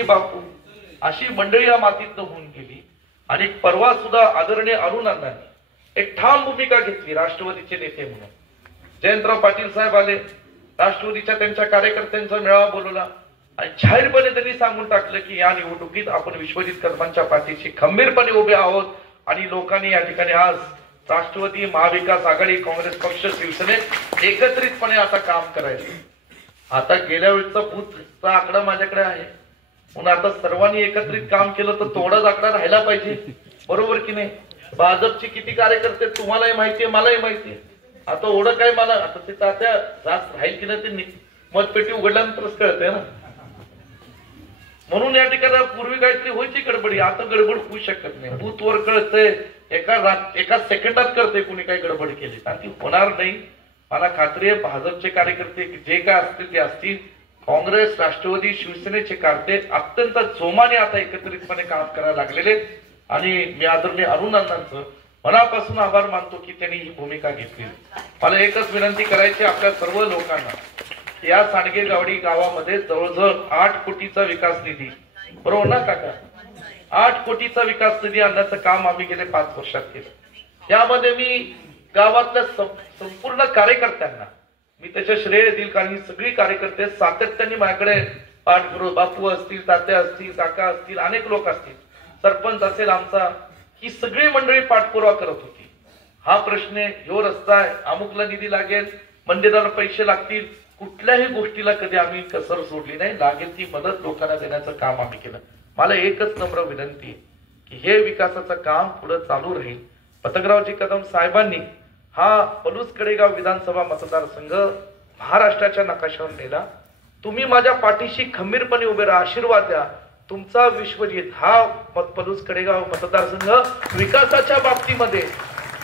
मी बापू अशी मंडळी या मातीतनं होऊन गेली। आणि परवा सुद्धा आदरणीय अरुण अण्णांनी एक ठाम भूमिका घेतली राष्ट्रवादीचे नेते म्हणून। जयंतराव पाटील साहेब आले, राष्ट्रवादीच्या त्यांच्या कार्यकर्त्यांचा मेळावा बोलवला आणि जाहीरपणे त्यांनी सांगून टाकलं की या निवडणुकीत आपण विश्वजित कदमांच्या पाठीशी खंबीरपणे उभे आहोत। आणि लोकांनी या ठिकाणी आज राष्ट्रवादी, महाविकास आघाडी, काँग्रेस पक्ष, शिवसेनेत एकत्रितपणे आता काम करायचं। आता गेल्या वेळचा बूथचा आकडा माझ्याकडे आहे, म्हणून आता सर्वांनी एकत्रित काम केलं तर तोडाच आकडा राहिला पाहिजे, बरोबर की नाही? भाजपचे किती कार्यकर्ते तुम्हालाही माहितीये, मलाही माहितीये। आता ओढं काय मला आता ते तात्या जास्त राहील की नाही ते मतपेटी उघडल्यानंतरच कळतंय ना। म्हणून या ठिकाणी पूर्वी काहीतरी व्हायची गडबडी, आता गडबड होऊ शकत नाही। बूथवर कळतंय, एका सेकंदात कळतंय कुणी काही गडबड केली आणि ती होणार नाही। मला खात्री आहे भाजपचे कार्यकर्ते जे काय असतील ते असतील, काँग्रेस, राष्ट्रवादी, शिवसेनेचे कार्यकर्ते अत्यंत जोमाने आता एकत्रितपणे काम करायला लागलेले। आणि मी आदरणीय अरुण अण्णांचं मनापासून आभार मानतो की त्यांनी ही भूमिका घेतली। मला एकच विनंती करायची आपल्या सर्व लोकांना, या सांडगे गावडी गावामध्ये जवळजवळ 8 कोटीचा विकास निधी, बरोबर ना काका? 8 कोटीचा विकास निधी आणण्याचं काम आम्ही गेले 5 वर्षात केलं। यामध्ये मी गावातल्या संपूर्ण कार्यकर्त्यांना मी त्याचे श्रेय देईल, कारण ही सगळी कार्यकर्ते सातत्याने माझ्याकडे पाठपुरावा, बापू असतील, तात्या असतील, काका असतील, अनेक लोक असतील, सरपंच असेल आमचा, ही सगळी मंडळी पाठपुरावा करत होती। हा प्रश्न आहे, ह्यो रस्ता आहे, अमुकला निधी लागेल, मंदिराला पैसे लागतील, कुठल्याही गोष्टीला कधी आम्ही कसर सोडली नाही। लागेल ती मदत लोकांना देण्याचं काम आम्ही केलं। मला एकच नम्र विनंती आहे की हे विकासाचं काम पुढे चालू राहील। पतंगरावजी कदम साहेबांनी हा पलूस कडेगाव विधानसभा मतदारसंघ महाराष्ट्राच्या नकाशावर नेला। तुम्ही माझ्या पाठीशी खंबीरपणे उभे राहा, आशीर्वाद द्या। तुमचा विश्वजित हा पलूस कडेगाव मतदारसंघ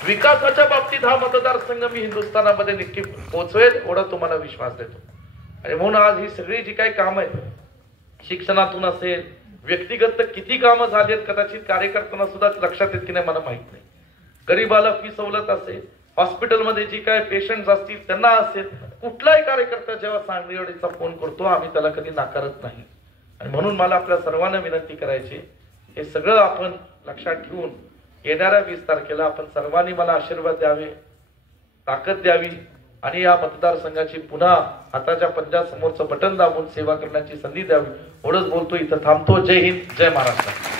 विकासाच्या बाबतीत हा मतदारसंघ मी हिंदुस्थानामध्ये नक्की पोहोचवेल, एवढा तुम्हाला विश्वास देतो। आणि म्हणून आज ही सगळी जी काही कामं आहेत, शिक्षणातून असेल, व्यक्तिगत किती कामं झाली आहेत कदाचित कार्यकर्त्यांना सुद्धा लक्षात येत की नाही मला माहित नाही। गरीबाला फी सवलत असेल, हॉस्पिटलमध्ये जी काय पेशंट्स असतील त्यांना असेल, कुठलाही कार्यकर्ता जेव्हा सांगलीवाडीचा फोन करतो आम्ही त्याला कधी नाकारत नाही। आणि म्हणून मला आपल्या सर्वांना विनंती करायची, हे सगळं आपण लक्षात ठेवून येणाऱ्या 20 तारखेला आपण सर्वांनी मला आशीर्वाद द्यावे, ताकद द्यावी आणि या मतदारसंघाची पुन्हा हाताच्या पंजासमोरचं बटन दाबून सेवा करण्याची संधी द्यावी। एवढंच बोलतो, इथं थांबतो। जय हिंद, जय महाराष्ट्र।